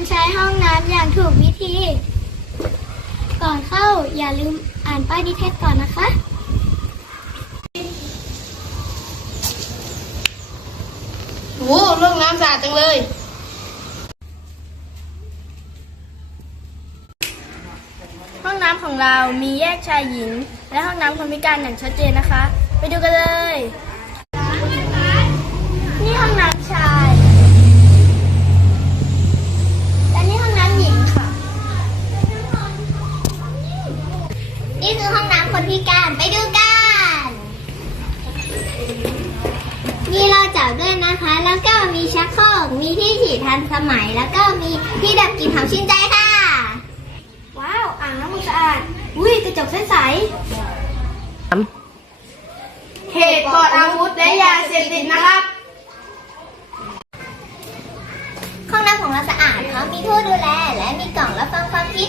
การใช้ห้องน้ำอย่างถูกวิธี ก่อนเข้าอย่าลืมอ่านป้ายนิเทศก่อนนะคะ โอ้เรื่งน้ำสะอาดจังเลย ห้องน้ำของเรามีแยกชายหญิง และห้องน้ำคนพิการอย่างชัดเจนนะคะ ไปดูกันเลย นี่คือห้องน้ำคนพิการไปดูกัน มีราวจับด้วยนะคะ แล้วก็มีชักโครกมีที่ฉีดทันสมัย แล้วก็มีที่ดับกลิ่นหอมชื่นใจค่ะ ว้าวอ่างน้ำมันสะอาด อุ้ยกระจกใสเหตุปลอดอาวุธและยาเสพติดนะครับห้องน้ำของเราสะอาดเขามีผู้ดูแลและมีกล่องรับฟังความคิด